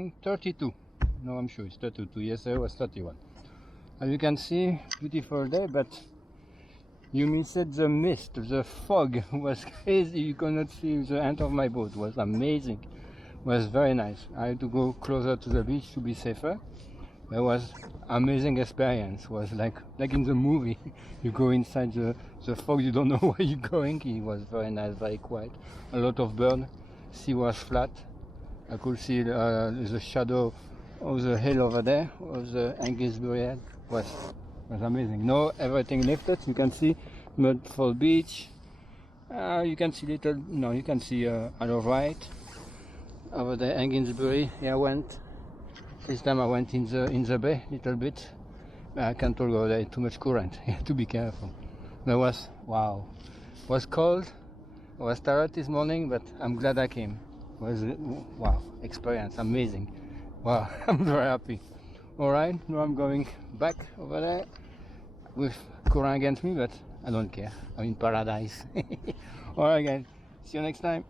think 32. No, I'm sure it's 32. Yesterday was 31. As you can see, beautiful day, but you missed the mist. The fog was crazy. You could not see the end of my boat. It was amazing. It was very nice. I had to go closer to the beach to be safer. It was amazing experience. It was like in the movie. You go inside the fog, you don't know where you're going. It was very nice, very quiet. A lot of birds. Sea was flat. I could see the shadow of the hill over there, of the Hengistbury Head. Was amazing. Now everything lifted. You can see Mudfall Beach. You can see little. No, you can see on the right over there Hengistbury. Here I went. This time I went in the bay little bit. I can't go there. Too much current. You have to be careful. That was wow. It was cold. I was tired this morning, but I'm glad I came. It was wow experience. Amazing. Wow. I'm very happy. Alright, now I'm going back over there with current against me, but I don't care. I'm in paradise. Alright guys, see you next time.